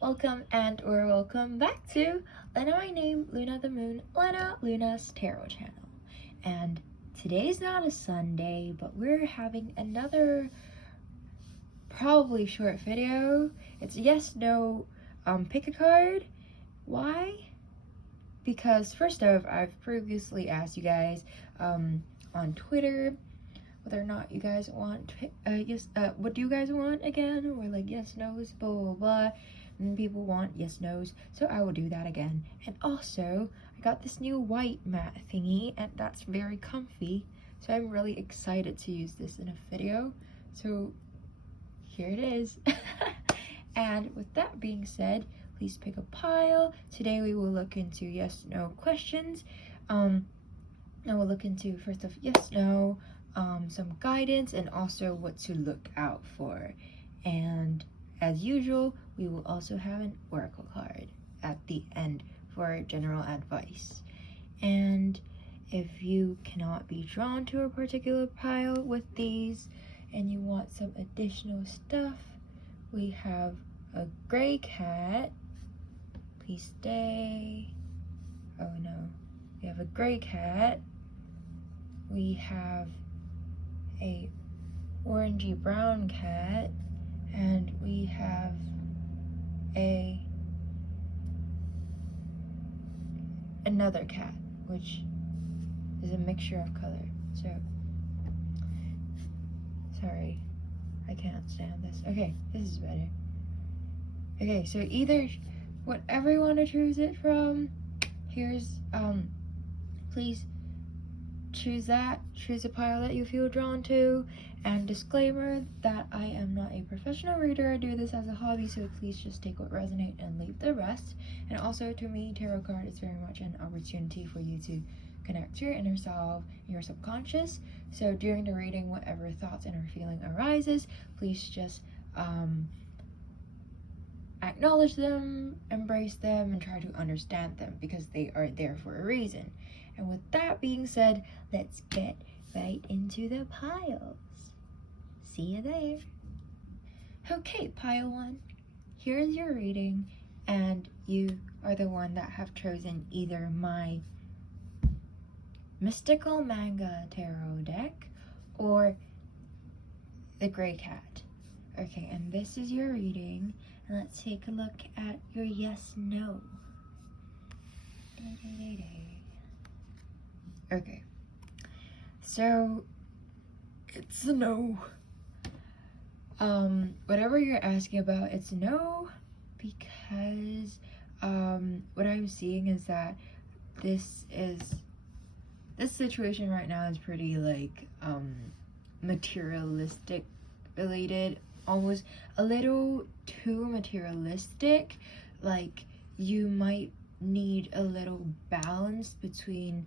welcome back to Lena My Name, Luna the Moon, Lena Luna's Tarot channel. And today's not a Sunday, but we're having another probably short video. It's yes, no, pick a card. Why? Because first off, I've previously asked you guys on Twitter whether or not you guys want what do you guys want again, or like yes, no's, blah blah blah, and people want yes, no's, so I will do that again. And also I got this new white mat thingy, and that's very comfy, so I'm really excited to use this in a video, so here it is. And with that being said, please pick a pile. Today we will look into yes, no questions. And we'll look into first of yes, no, some guidance, and also what to look out for. And as usual, we will also have an oracle card at the end for general advice. And if you cannot be drawn to a particular pile with these and you want some additional stuff, we have a gray cat. Please stay. Oh no. We have a gray cat. We have a orangey brown cat, and we have another cat, which is a mixture of color. So sorry, I can't stand this. Okay, this is better. Okay, so either whatever you want to choose it from, here's please choose a pile that you feel drawn to. And disclaimer that I am not a professional reader. I do this as a hobby, so please just take what resonates and leave the rest. And also, to me, tarot card is very much an opportunity for you to connect to your inner self, your subconscious. So during the reading, whatever thoughts and or feeling arises, please just acknowledge them, embrace them, and try to understand them, because they are there for a reason. And with that being said, let's get right into the piles. See you there. Okay, pile one, here is your reading, and you are the one that have chosen either my mystical manga tarot deck or the gray cat. Okay, and this is your reading, and let's take a look at your yes, no. Okay, so it's a no. Whatever you're asking about, it's no, because what I'm seeing is that this situation right now is pretty like materialistic related, almost a little too materialistic. Like you might need a little balance between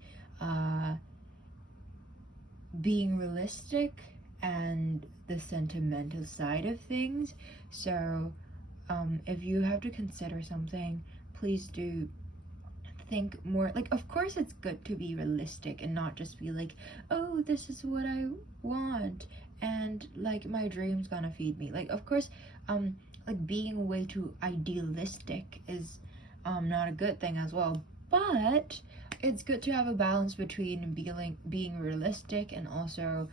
being realistic and the sentimental side of things. So if you have to consider something, please do think more. Like, of course it's good to be realistic and not just be like, oh, this is what I want and like my dream's gonna feed me. Like, of course like being way too idealistic is not a good thing as well, but it's good to have a balance between being realistic and also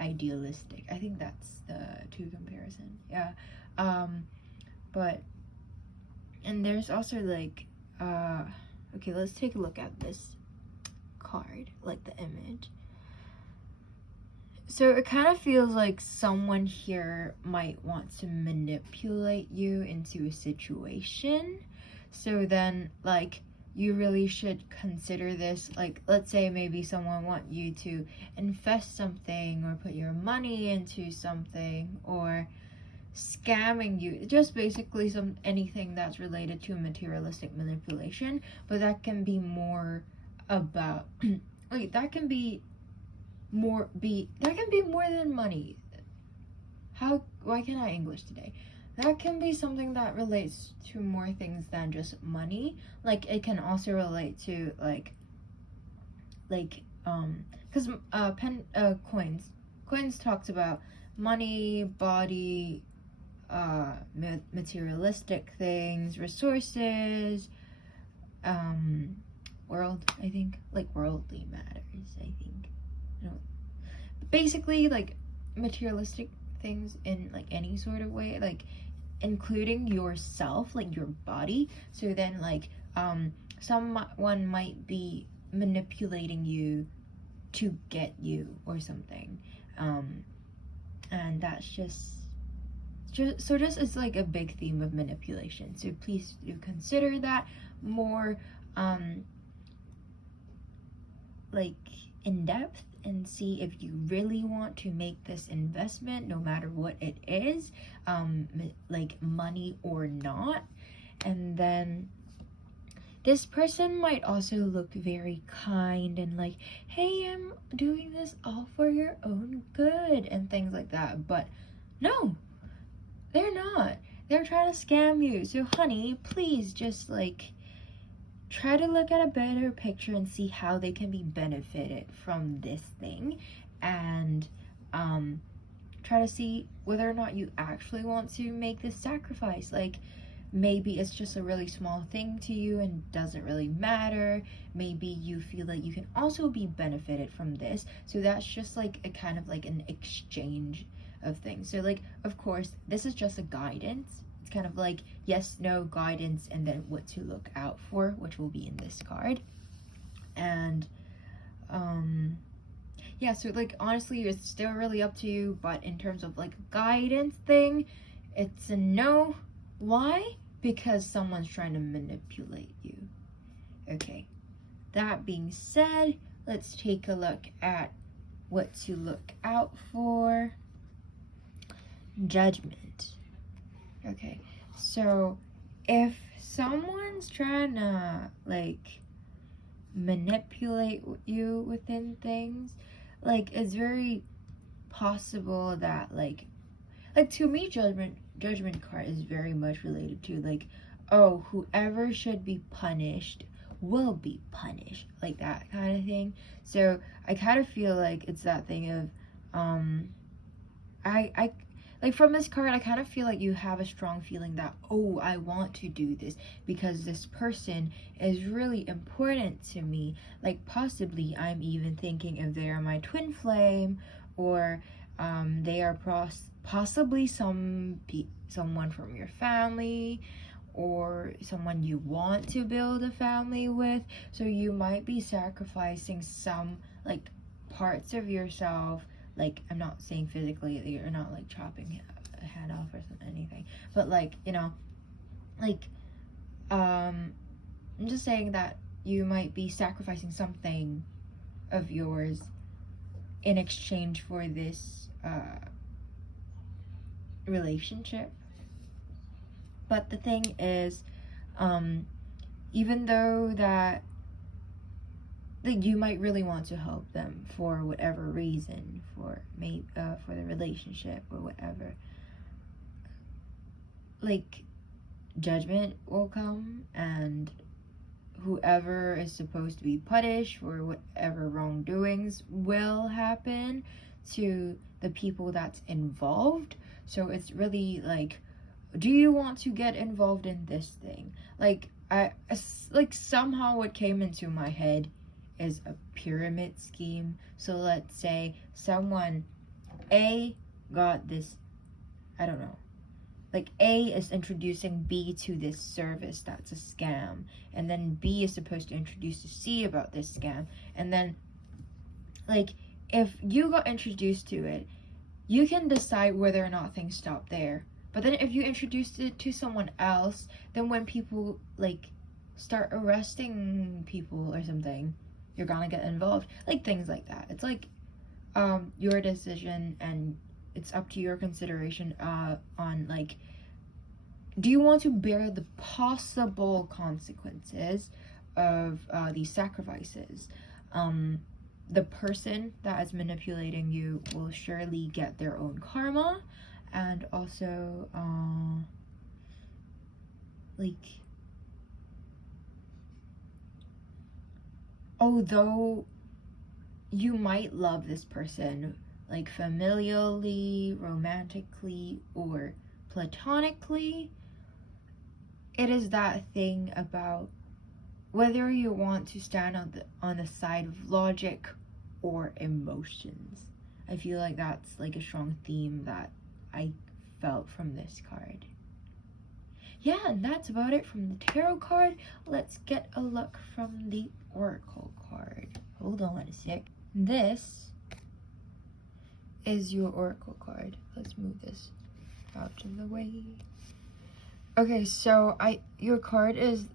idealistic. I think that's the two comparison. Yeah. But and there's also like okay, let's take a look at this card, like the image. So it kind of feels like someone here might want to manipulate you into a situation. So then like you really should consider this. Like, let's say maybe someone want you to invest something or put your money into something, or scamming you, just basically anything that's related to materialistic manipulation. But that can be more about that can be more than money. Why can't I English today? That can be something that relates to more things than just money. Like it can also relate to because coins talks about money, body, materialistic things, resources, world, I think, like worldly matters, I think. Basically, like materialistic things in like any sort of way, like including yourself, like your body. So then like someone might be manipulating you to get you or something, and that's just is like a big theme of manipulation. So please do consider that more like in depth, and see if you really want to make this investment, no matter what it is, like money or not. And then this person might also look very kind and like, hey, I'm doing this all for your own good and things like that. But no, they're not. They're trying to scam you. So honey, please just like try to look at a better picture and see how they can be benefited from this thing, and try to see whether or not you actually want to make this sacrifice. Like maybe it's just a really small thing to you and doesn't really matter. Maybe you feel like you can also be benefited from this, so that's just like a kind of like an exchange of things. So like, of course, this is just a guidance. It's kind of like yes, no guidance, and then what to look out for, which will be in this card. And yeah, so like honestly, it's still really up to you, but in terms of like guidance thing, it's a no. Why? Because someone's trying to manipulate you. Okay, that being said, let's take a look at what to look out for. Judgment. Okay, so if someone's trying to like manipulate you within things, like it's very possible that like to me, judgment card is very much related to like, oh, whoever should be punished will be punished, like that kind of thing. So I kind of feel like it's that thing of I like from this card, I kind of feel like you have a strong feeling that, oh, I want to do this because this person is really important to me. Like possibly I'm even thinking if they are my twin flame, or they are possibly someone from your family, or someone you want to build a family with. So you might be sacrificing some like parts of yourself. Like I'm not saying physically, you're not like chopping a head off or anything, but like, you know, like I'm just saying that you might be sacrificing something of yours in exchange for this relationship. But the thing is, even though that you might really want to help them for whatever reason, for the relationship or whatever, like judgment will come, and whoever is supposed to be punished for whatever wrongdoings will happen to the people that's involved. So it's really like, do you want to get involved in this thing? Like somehow what came into my head is a pyramid scheme. So let's say someone A got this, I don't know, like A is introducing B to this service that's a scam, and then B is supposed to introduce to C about this scam, and then like if you got introduced to it, you can decide whether or not things stop there. But then if you introduced it to someone else, then when people like start arresting people or something, you're gonna get involved, like things like that. It's like your decision, and it's up to your consideration on like, do you want to bear the possible consequences of these sacrifices? The person that is manipulating you will surely get their own karma, and also like, although you might love this person like familially, romantically, or platonically, it is that thing about whether you want to stand on the side of logic or emotions. I feel like that's like a strong theme that I felt from this card. Yeah, and that's about it from the tarot card. Let's get a look from the oracle card. Hold on a sec. This is your oracle card. Let's move this out of the way. Okay, so your card is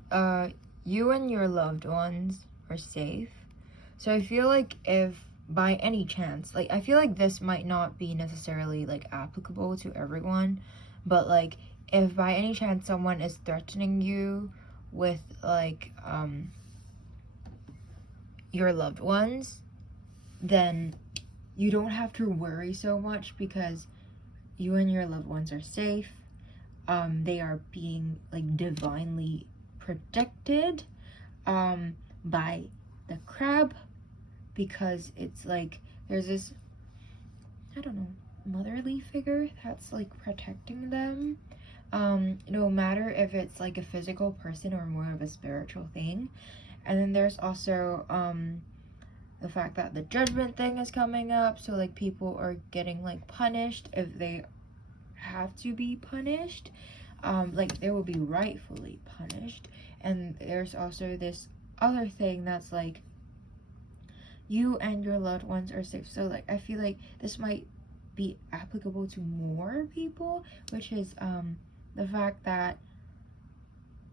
you and your loved ones are safe. So I feel like if by any chance, like I feel like this might not be necessarily like applicable to everyone, but like if by any chance someone is threatening you with like your loved ones, then you don't have to worry so much because you and your loved ones are safe. They are being like divinely protected by the crab, because it's like there's this, I don't know, motherly figure that's like protecting them, no matter if it's like a physical person or more of a spiritual thing. And then there's also the fact that the judgment thing is coming up, so like people are getting like punished if they have to be punished, like they will be rightfully punished. And there's also this other thing that's like you and your loved ones are safe. So like I feel like this might be applicable to more people, which is the fact that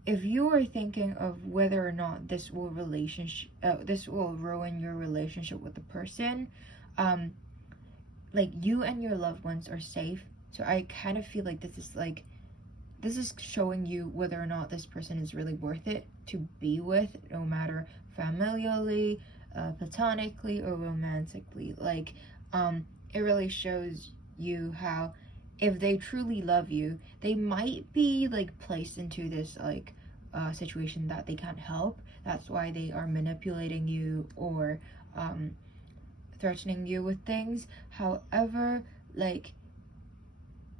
if you are thinking of whether or not this will ruin your relationship with the person, like you and your loved ones are safe. So I kind of feel like this is showing you whether or not this person is really worth it to be with, no matter familially, platonically, or romantically. Like it really shows you how if they truly love you, they might be like placed into this like situation that they can't help. That's why they are manipulating you or threatening you with things. However, like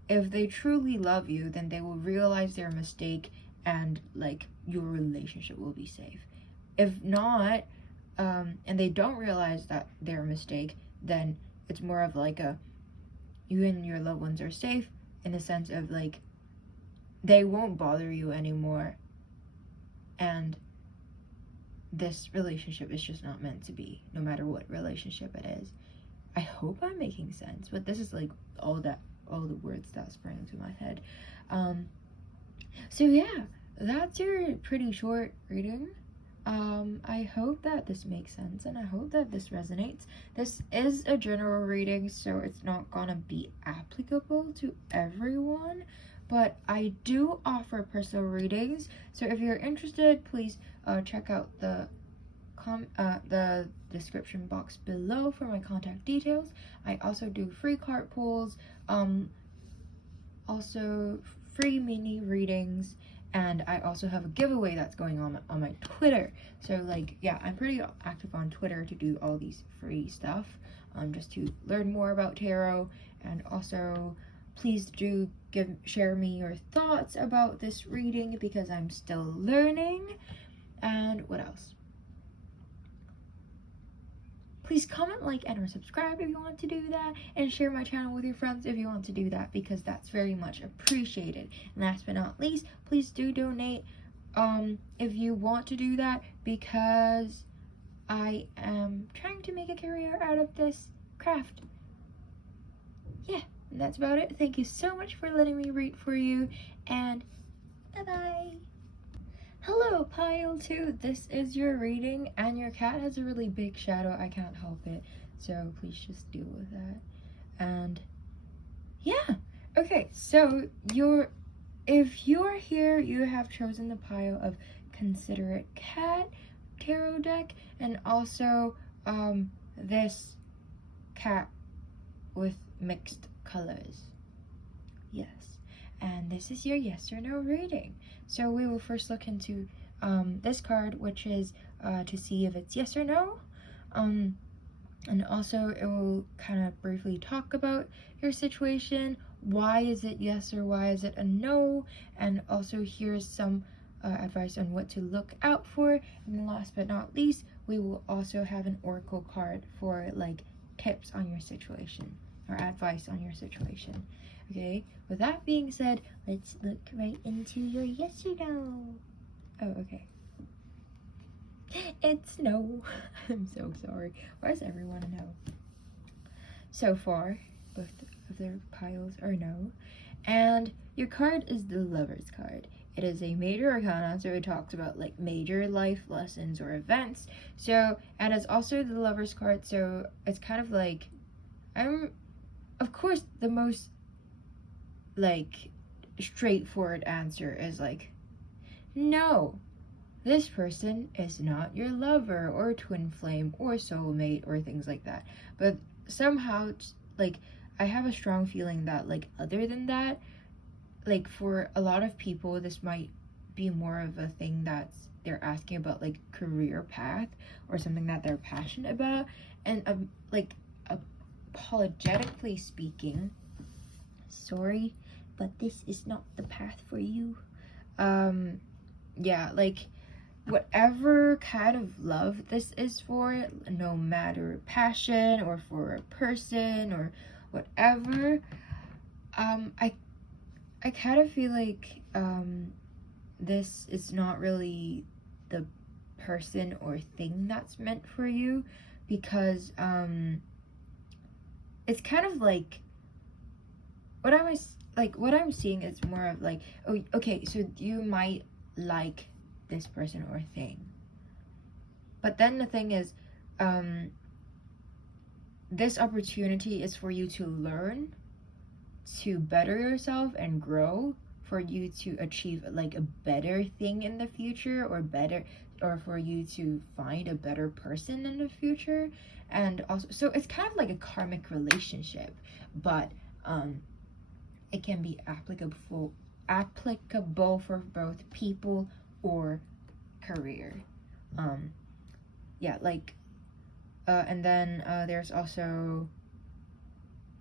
if they truly love you, then they will realize their mistake and like your relationship will be safe. If not, and they don't realize that their mistake, then it's more of like you and your loved ones are safe in the sense of like they won't bother you anymore, and this relationship is just not meant to be, no matter what relationship it is. I hope I'm making sense, but this is like all the words that sprang into my head. So yeah, that's your pretty short reading. I hope that this makes sense, and I hope that this resonates. This is a general reading, so it's not gonna be applicable to everyone, but I do offer personal readings. So if you're interested, please check out the description box below for my contact details. I also do free card pulls, also free mini readings, and I also have a giveaway that's going on my Twitter. So like, yeah, I'm pretty active on Twitter to do all these free stuff, just to learn more about tarot. And also, please do share me your thoughts about this reading, because I'm still learning. And what else? Please comment, like, and or subscribe if you want to do that, and share my channel with your friends if you want to do that, because that's very much appreciated. And last but not least, please do donate if you want to do that, because I am trying to make a career out of this craft. Yeah, and that's about it. Thank you so much for letting me read for you, and bye-bye. Hello, Pile 2. This is your reading, and your cat has a really big shadow. I can't help it, so please just deal with that. And yeah, okay, so if you are here, you have chosen the pile of Considerate Cat tarot deck, and also this cat with mixed colors. Yes, and this is your yes or no reading. So we will first look into this card, which is to see if it's yes or no. And also it will kind of briefly talk about your situation. Why is it yes or why is it a no? And also here's some advice on what to look out for. And then last but not least, we will also have an oracle card for like tips on your situation or advice on your situation. Okay, with that being said, let's look right into your yes or no. Oh, okay. It's no. I'm so sorry. Why does everyone know? So far, both of their piles are no. And your card is the Lover's card. It is a major arcana, so it talks about like major life lessons or events. So, and it's also the Lover's card, so it's kind of like, of course, the most like straightforward answer is like, no, this person is not your lover or twin flame or soulmate or things like that. But somehow, like, I have a strong feeling that, like, other than that, like, for a lot of people, this might be more of a thing that's they're asking about, like, career path or something that they're passionate about. And, like, apologetically speaking, sorry, but this is not the path for you. Yeah, like, whatever kind of love this is for, no matter passion or for a person or whatever, I kind of feel like this is not really the person or thing that's meant for you, because it's kind of like what I'm seeing is more of like, oh, okay, so you might like this person or thing, but then the thing is, this opportunity is for you to learn, to better yourself and grow, for you to achieve like a better thing in the future, or for you to find a better person in the future. And also, so it's kind of like a karmic relationship, but it can be applicable for both people or career. Yeah, like, and then there's also,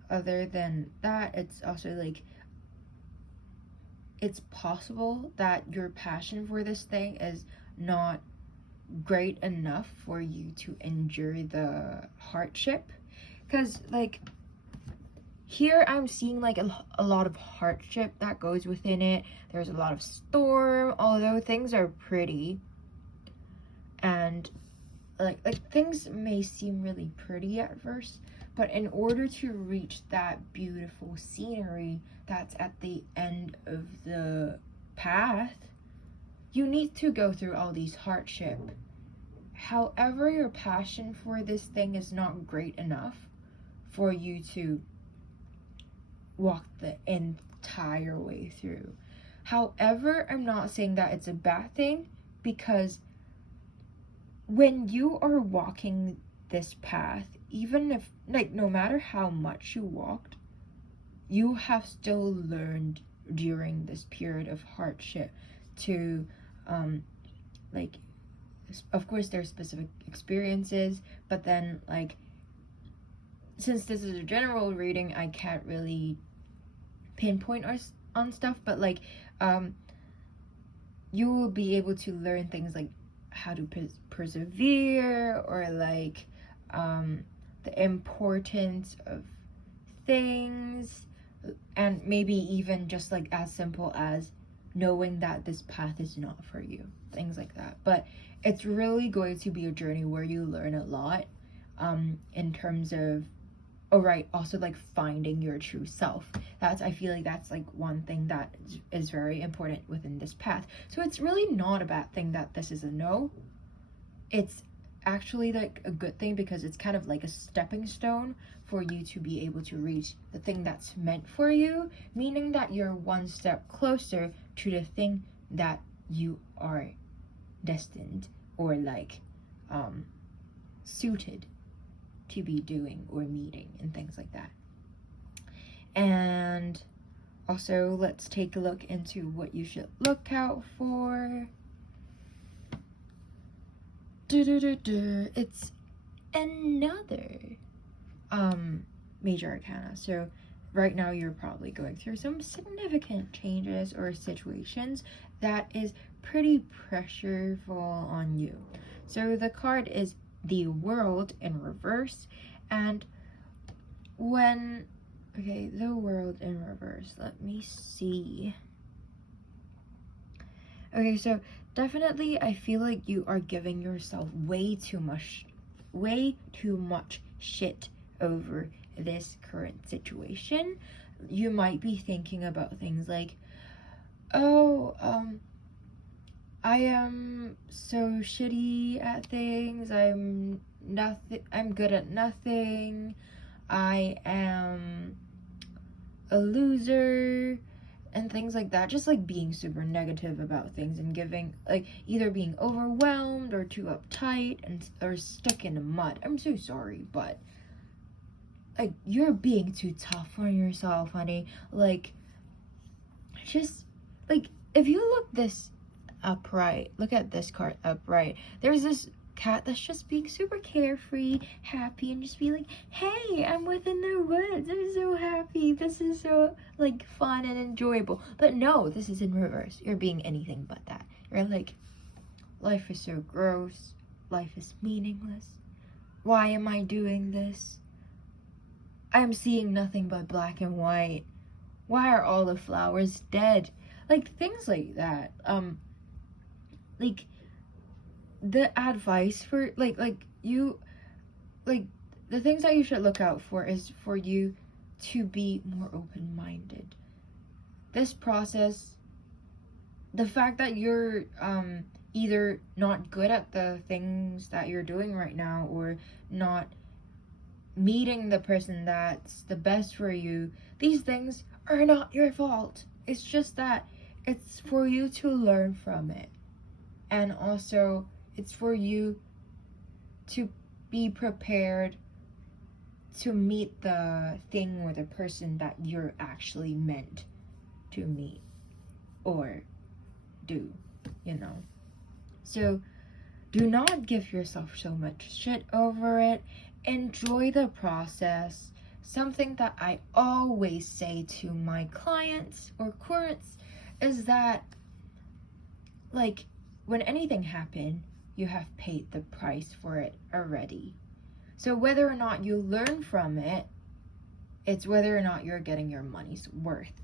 other than that, it's also like, it's possible that your passion for this thing is not great enough for you to endure the hardship, because like here I'm seeing like a lot of hardship that goes within it. There's a lot of storm, although things are pretty, and like things may seem really pretty at first, but in order to reach that beautiful scenery that's at the end of the path, you need to go through all these hardship. However, your passion for this thing is not great enough for you to walk the entire way through. However, I'm not saying that it's a bad thing, because when you are walking this path, even if, like, no matter how much you walked, you have still learned during this period of hardship to, like, of course there's specific experiences, but then, like, since this is a general reading, I can't really pinpoint on stuff, but like, you will be able to learn things like how to persevere, or like the importance of things, and maybe even just like as simple as knowing that this path is not for you, things like that. But it's really going to be a journey where you learn a lot, in terms of, oh right, also like finding your true self. I feel like that's like one thing that is very important within this path. So it's really not a bad thing that this is a no. It's actually like a good thing, because it's kind of like a stepping stone for you to be able to reach the thing that's meant for you, meaning that you're one step closer to the thing that you are destined, or like suited to be doing or meeting, and things like that. And also, let's take a look into what you should look out for. It's another major arcana. So right now you're probably going through some significant changes or situations that is pretty pressureful on you. So the card is the World in reverse, and the World in reverse, let me see. Okay, so definitely I feel like you are giving yourself way too much shit over this current situation. You might be thinking about things like, I am so shitty at things, I'm good at nothing, I am a loser, and things like that. Just like being super negative about things and giving, like, either being overwhelmed or too uptight or stuck in the mud. I'm so sorry, but like, you're being too tough on yourself, honey. Like, just like, if you look at this card upright, there's this cat that's just being super carefree, happy, and just be like, hey, I'm within the woods, I'm so happy, this is so like fun and enjoyable. But no, this is in reverse. You're being anything but that. You're like, life is so gross, life is meaningless, why am I doing this, I'm seeing nothing but black and white, why are all the flowers dead? Like, things like that. Like, the advice for the things that you should look out for is for you to be more open-minded. This process, the fact that you're either not good at the things that you're doing right now, or not meeting the person that's the best for you, these things are not your fault. It's just that it's for you to learn from it. And also, it's for you to be prepared to meet the thing or the person that you're actually meant to meet or do, you know. So do not give yourself so much shit over it. Enjoy the process. Something that I always say to my clients or courts is that, like, when anything happened, you have paid the price for it already. So whether or not you learn from it, it's whether or not you're getting your money's worth.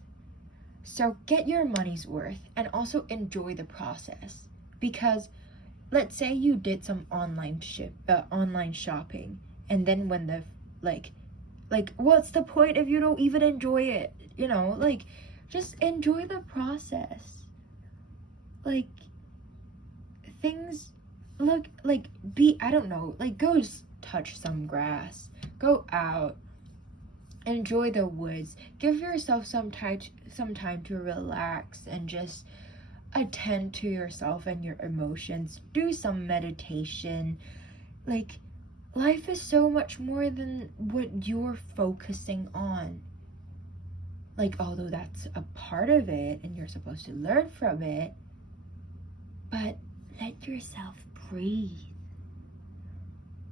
So get your money's worth and also enjoy the process. Because let's say you did some online shopping, and then when the like what's the point if you don't even enjoy it? You know, like, just enjoy the process. Like, things look like, I don't know, like, go touch some grass, go out, enjoy the woods, give yourself some time to relax and just attend to yourself and your emotions. Do some meditation. Like, life is so much more than what you're focusing on. Like, although that's a part of it and you're supposed to learn from it, but let yourself breathe.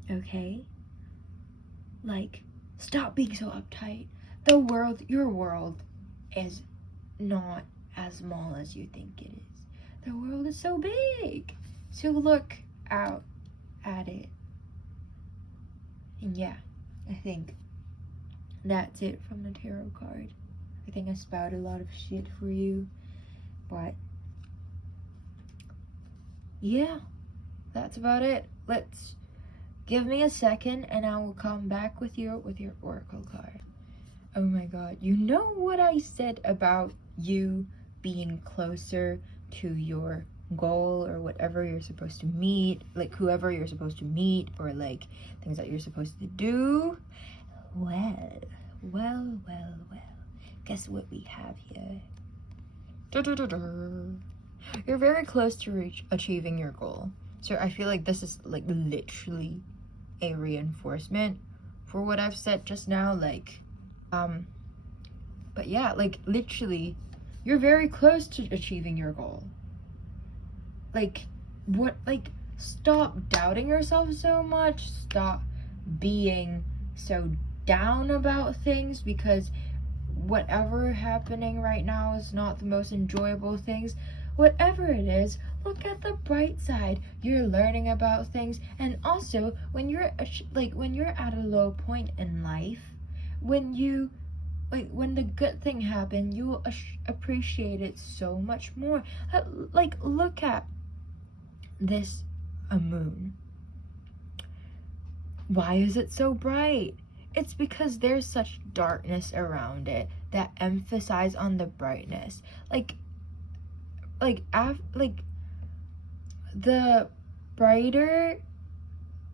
Okay? Like, stop being so uptight. Your world is not as small as you think it is. The world is so big. So look out at it. And yeah, I think that's it from the tarot card. I think I spouted a lot of shit for you, but yeah, that's about it. Let's give me a second and I will come back with your oracle card. Oh my god, you know what I said about you being closer to your goal or whatever you're supposed to meet, like whoever you're supposed to meet, or like things that you're supposed to do? Well, guess what we have here? You're very close to achieving your goal. So I feel like this is like literally a reinforcement for what I've said just now. Like, but yeah, like literally, you're very close to achieving your goal. Like, stop doubting yourself so much. Stop being so down about things because whatever happening right now is not the most enjoyable things. Whatever it is, look at the bright side. You're learning about things, and also when you're at a low point in life, when the good thing happened, you will appreciate it so much more. Look at this moon. Why is it so bright? It's because there's such darkness around it that emphasize on the brightness. The brighter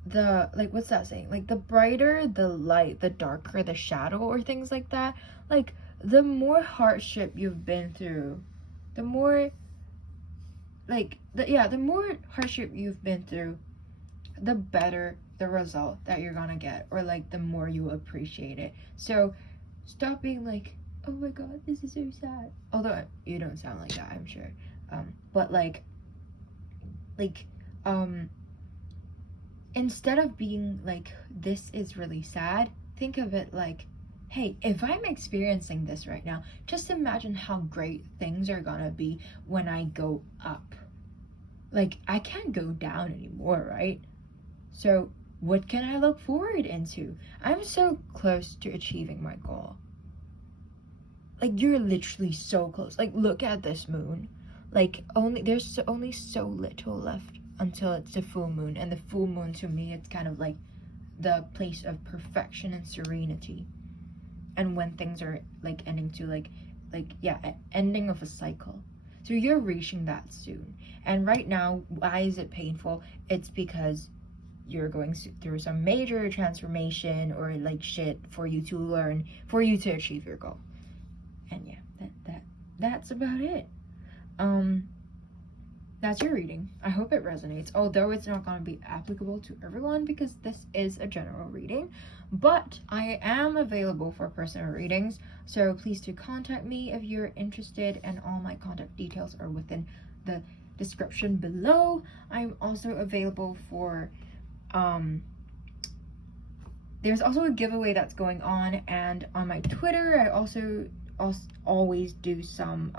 the, what's that saying? The brighter the light, the darker the shadow, or things like that. The more hardship you've been through, the more the more hardship you've been through, the better the result that you're gonna get, or the more you appreciate it. So stop being oh my god, this is so sad. Although you don't sound like that, I'm sure. But instead of being this is really sad, think of it hey, if I'm experiencing this right now, just imagine how great things are gonna be when I go up. I can't go down anymore, right? So what can I look forward into? I'm so close to achieving my goal. You're literally so close. Look at this moon. There's only so little left until it's the full moon, and the full moon to me, it's kind of the place of perfection and serenity, and when things are ending to ending of a cycle. So you're reaching that soon. And right now, why is it painful? It's because you're going through some major transformation or shit for you to learn, for you to achieve your goal. And yeah, that's about it. That's your reading. I hope it resonates, although it's not going to be applicable to everyone because this is a general reading. But I am available for personal readings, so please do contact me if you're interested, and all my contact details are within the description below. I'm also available for there's also a giveaway that's going on, and on my Twitter I also always do some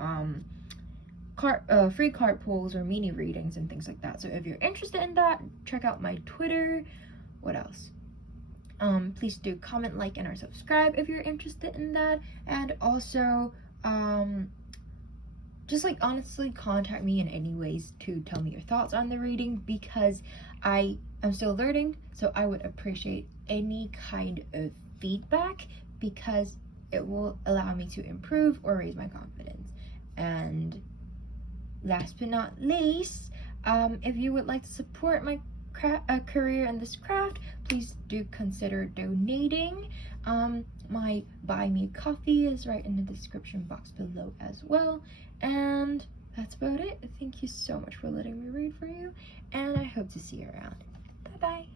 free card pulls or mini readings and things like that. So if you're interested in that, check out my Twitter. What else? Please do comment, and or subscribe if you're interested in that. And also just honestly contact me in any ways to tell me your thoughts on the reading, because I am still learning, so I would appreciate any kind of feedback, because it will allow me to improve or raise my confidence. And last but not least, if you would like to support my career in this craft, please do consider donating. My buy me a coffee is right in the description box below as well. And that's about it. Thank you so much for letting me read for you, and I hope to see you around. Bye bye.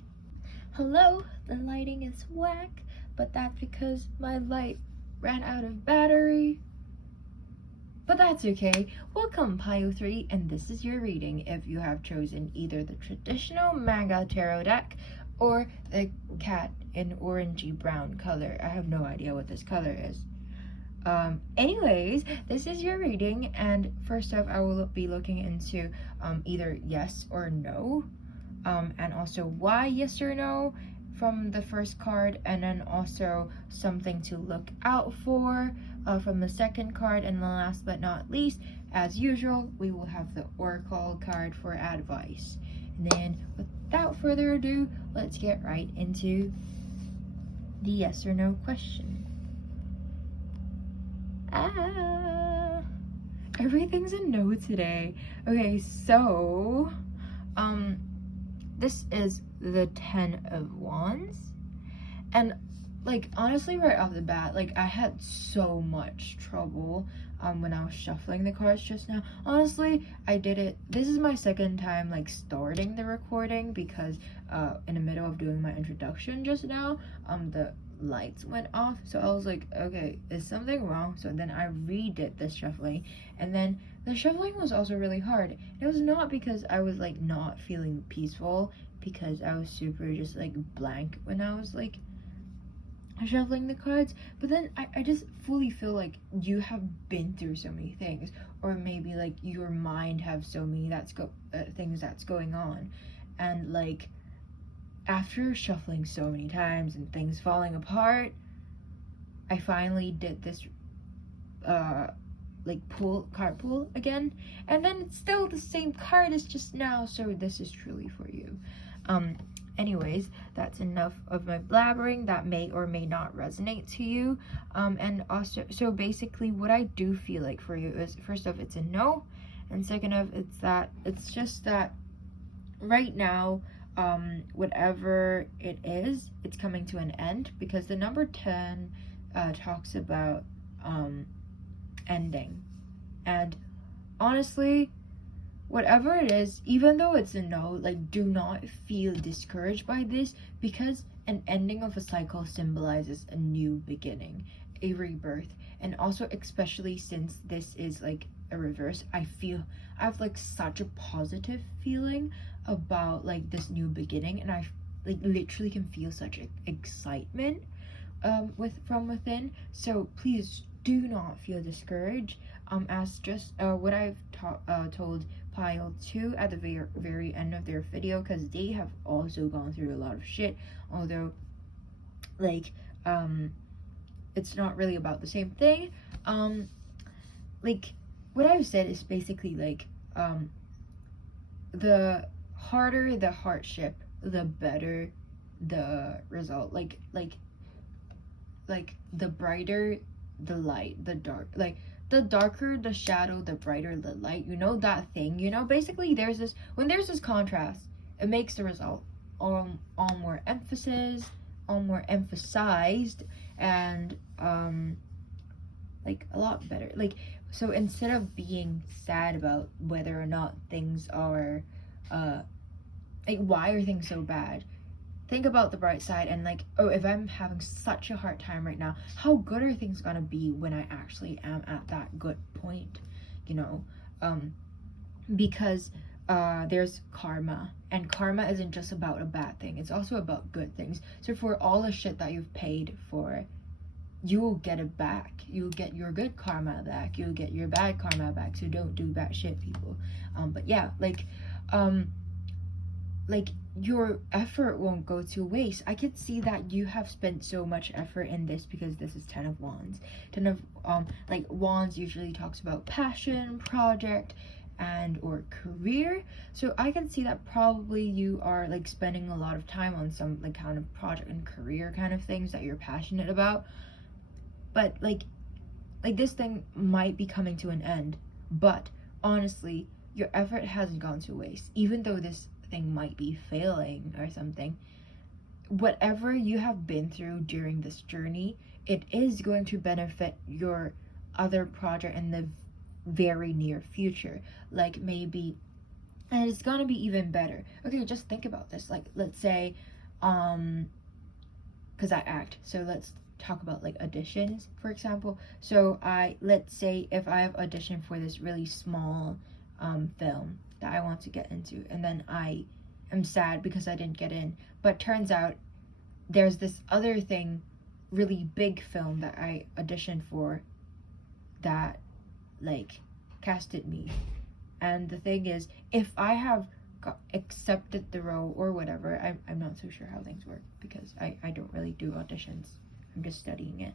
Hello, the lighting is whack, but that's because my light ran out of battery. But that's okay. Welcome, Pio 3, and this is your reading if you have chosen either the traditional manga tarot deck or the cat in orangey brown color. I have no idea what this color is. Anyways, this is your reading, and first off, I will be looking into either yes or no, and also why yes or no from the first card, and then also something to look out for from the second card, and then last but not least, as usual, we will have the oracle card for advice. And then without further ado, let's get right into the yes or no question. Everything's a no today. Okay, so this is the 10 of Wands, and honestly, right off the bat, I had so much trouble when I was shuffling the cards just now. Honestly, I did it. This is my second time starting the recording, because in the middle of doing my introduction just now, the lights went off, so I was okay, is something wrong? So then I redid the shuffling, and then the shuffling was also really hard. It was not because I was not feeling peaceful. because I was super just like blank when I was like shuffling the cards. But then I just fully feel like you have been through so many things, or maybe like your mind have so many things that's going on, and like after shuffling so many times and things falling apart, I finally did this like card pull again, and then it's still the same card as just now, so this is truly for you. Anyways, that's enough of my blabbering. That may or may not resonate to you. And also, so basically what I do feel like for you is, first off, it's a no, and second off, it's just that right now, whatever it is, it's coming to an end, because the number 10 talks about ending. And honestly, whatever it is, even though it's a no, like, do not feel discouraged by this, because an ending of a cycle symbolizes a new beginning, a rebirth. And also, especially since this is like a reverse, I have like such a positive feeling about like this new beginning, and I like literally can feel such excitement from within. So please do not feel discouraged, as just what I've told Pile 2 at the very end of their video, because they have also gone through a lot of shit, although like it's not really about the same thing. Like what I've said is basically like the harder the hardship, the better the result. Like the brighter the light, the dark, like the darker the shadow, the brighter the light. You know that thing, you know, basically when there's this contrast, it makes the result all more more emphasized, and like a lot better. Like, so instead of being sad about whether or not things are like, why are things so bad, think about the bright side, and like, oh, if I'm having such a hard time right now, how good are things gonna be when I actually am at that good point, you know? Because there's karma, and karma isn't just about a bad thing, it's also about good things. So for all the shit that you've paid for, you'll get it back. You'll get your good karma back, you'll get your bad karma back. So don't do bad shit, people. But yeah, like your effort won't go to waste. I could see that you have spent so much effort in this, because this is 10 of Wands. 10 of like Wands usually talks about passion, project, and or career. So I can see that probably you are like spending a lot of time on some like kind of project and career kind of things that you're passionate about. But like this thing might be coming to an end, but honestly, your effort hasn't gone to waste. Even though this thing might be failing or something, whatever you have been through during this journey, it is going to benefit your other project in the very near future. Like maybe, and it's gonna be even better. Okay, just think about this. Like, let's say because I act, so let's talk about like auditions, for example. So let's say if I have auditioned for this really small film that I want to get into, and then I am sad because I didn't get in, but turns out there's this other thing, really big film that I auditioned for that like casted me. And the thing is, if I have accepted the role or whatever, I'm not so sure how things work, because I don't really do auditions, I'm just studying it.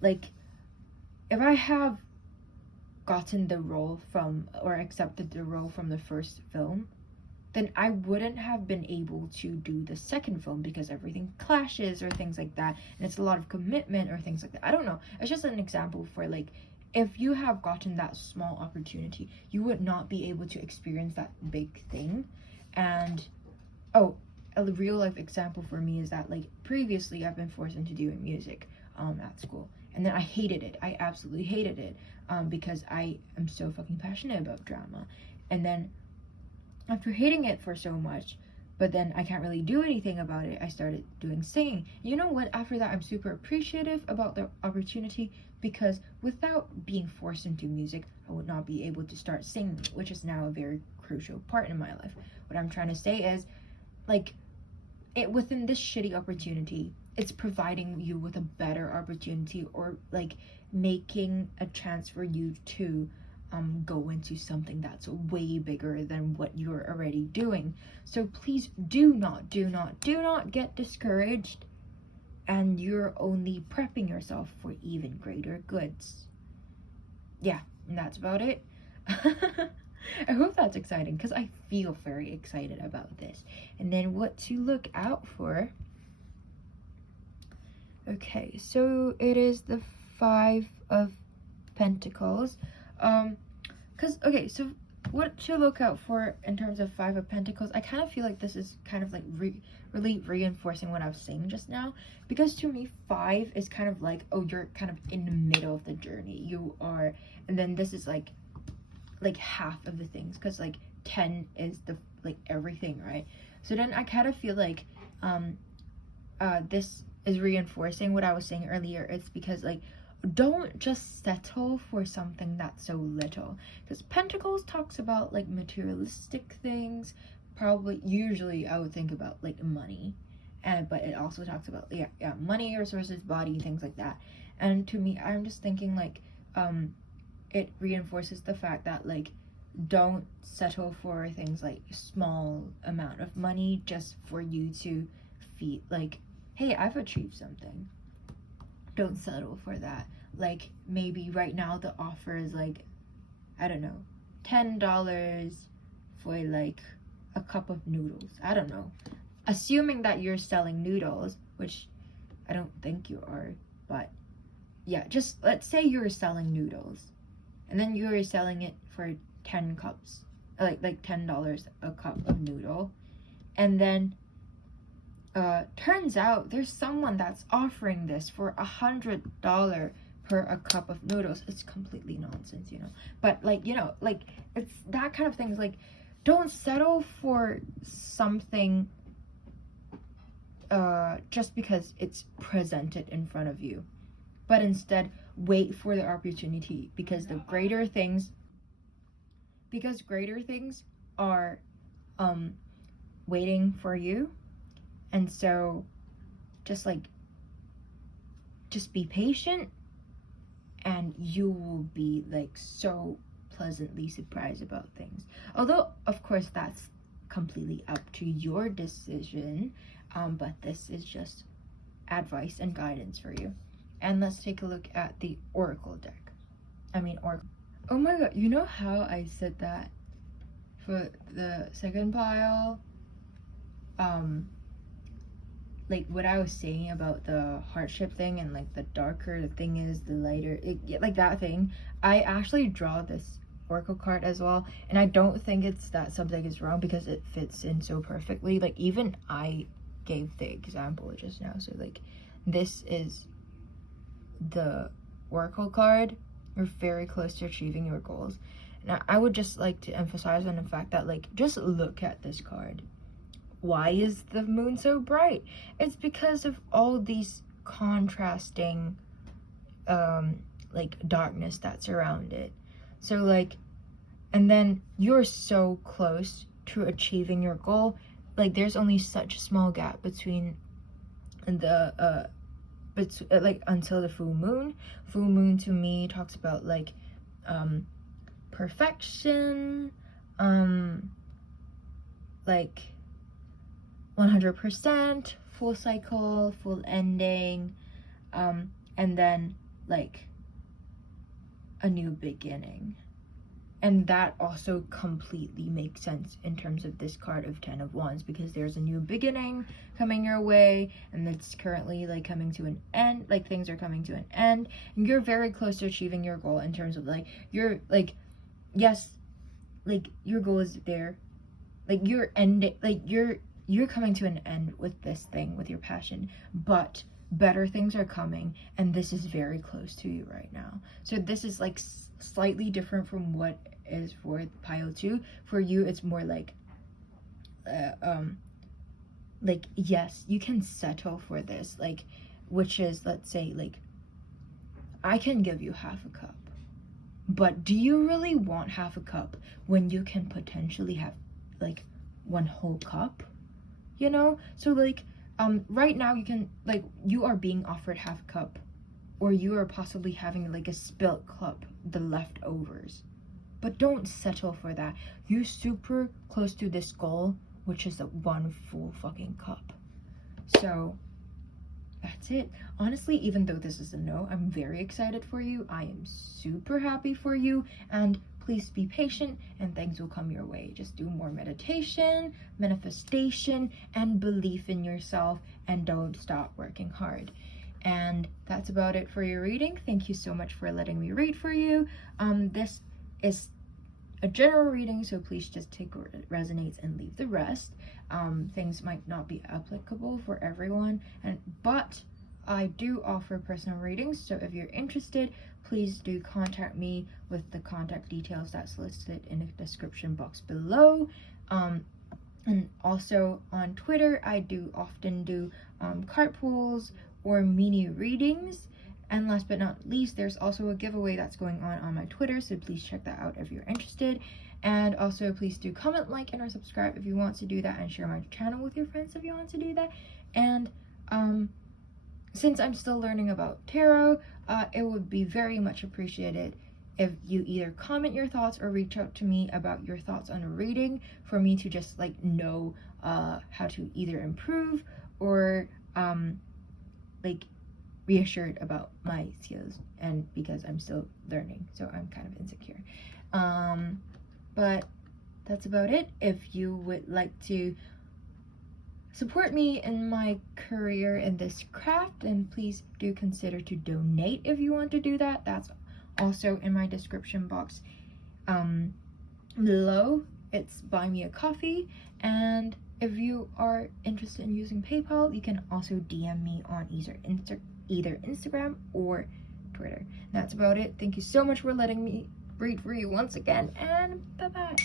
Like if I have gotten the role from, or accepted the role from the first film, then I wouldn't have been able to do the second film, because everything clashes or things like that, and it's a lot of commitment or things like that. I don't know, it's just an example for like, if you have gotten that small opportunity, you would not be able to experience that big thing. And a real life example for me is that like previously I've been forced into doing music at school, and then I hated it. I absolutely hated it, because I am so fucking passionate about drama. And then after hating it for so much, but then I can't really do anything about it, I started doing singing. You know what? After that, I'm super appreciative about the opportunity, because without being forced into music, I would not be able to start singing, which is now a very crucial part in my life. What I'm trying to say is, like, it within this shitty opportunity, it's providing you with a better opportunity, or like making a chance for you to go into something that's way bigger than what you're already doing. So please do not get discouraged, and you're only prepping yourself for even greater goods. Yeah, and that's about it. I hope that's exciting, because I feel very excited about this. And then what to look out for. Okay, so it is the 5 of Pentacles. Okay, so what to look out for in terms of 5 of Pentacles, I kind of feel like this is kind of like really reinforcing what I was saying just now, because to me 5 is kind of like, oh, you're kind of in the middle of the journey, you are, and then this is like half of the things, because like 10 is the like everything, right? So then I kind of feel like this is reinforcing what I was saying earlier. It's because like, don't just settle for something that's so little, because Pentacles talks about like materialistic things. Probably usually I would think about like money, but it also talks about money, resources, body, things like that. And to me, I'm just thinking like it reinforces the fact that like, don't settle for things like small amount of money just for you to feel like, hey, I've achieved something. Don't settle for that. Like, maybe right now the offer is like, I don't know, $10 for like a cup of noodles. I don't know. Assuming that you're selling noodles, which I don't think you are, but yeah, just let's say you're selling noodles, and then you're selling it for 10 cups, like $10 a cup of noodle, and then turns out there's someone that's offering this for $100 per a cup of noodles. It's completely nonsense, you know, but like, you know, like, it's that kind of things. Like, don't settle for something just because it's presented in front of you, but instead wait for the opportunity, because greater things are waiting for you. And so just be patient, and you will be like so pleasantly surprised about things. Although of course that's completely up to your decision, but this is just advice and guidance for you. And let's take a look at the Oracle deck. Oracle. Oh my god, you know how I said that for the second pile? Like what I was saying about the hardship thing, and like the darker the thing is, the lighter it, like that thing. I actually draw this Oracle card as well, and I don't think it's that something is wrong, because it fits in so perfectly. Like, even I gave the example just now. So like, this is the Oracle card. You're very close to achieving your goals. And I would just like to emphasize on the fact that, like, just look at this card. Why is the moon so bright? It's because of all these contrasting like darkness that's around it. So like, and then you're so close to achieving your goal. Like, there's only such a small gap between the like until the full moon. Full moon to me talks about like perfection, like 100%, full cycle, full ending, and then like a new beginning. And that also completely makes sense in terms of this card of 10 of Wands, because there's a new beginning coming your way, and it's currently like coming to an end. Like, things are coming to an end, and you're very close to achieving your goal in terms of like, you're like, yes, like your goal is there, like you're ending, like you're coming to an end with this thing, with your passion, but better things are coming, and this is very close to you right now. So this is like slightly different from what is for pile 2. For you, it's more like yes, you can settle for this, like, which is, let's say, like, I can give you half a cup, But do you really want half a cup when you can potentially have like one whole cup? You know? So like right now you can, like, you are being offered half a cup, or you are possibly having like a spilt cup, the leftovers. But don't settle for that. You're super close to this goal, which is a one full fucking cup. So that's it. Honestly, even though this is a no, I'm very excited for you. I am super happy for you, and please be patient and things will come your way. Just do more meditation, manifestation, and belief in yourself, and don't stop working hard. And that's about it for your reading. Thank you so much for letting me read for you. This is a general reading, so please just take what resonates and leave the rest. Things might not be applicable for everyone, but I do offer personal readings, so if you're interested, please do contact me with the contact details that's listed in the description box below. And also on Twitter, I do often do card pulls or mini readings. And last but not least, there's also a giveaway that's going on my Twitter, so please check that out if you're interested. And also please do comment, like, and or subscribe if you want to do that, and share my channel with your friends if you want to do that. And since I'm still learning about tarot, it would be very much appreciated if you either comment your thoughts or reach out to me about your thoughts on a reading, for me to just like know how to either improve or like reassured about my skills, and because I'm still learning, so I'm kind of insecure. But that's about it. If you would like to support me in my career in this craft, then please do consider to donate if you want to do that. That's also in my description box below. It's buy me a coffee. And if you are interested in using PayPal, you can also DM me on either Instagram or Twitter. That's about it. Thank you so much for letting me read for you once again, and bye bye.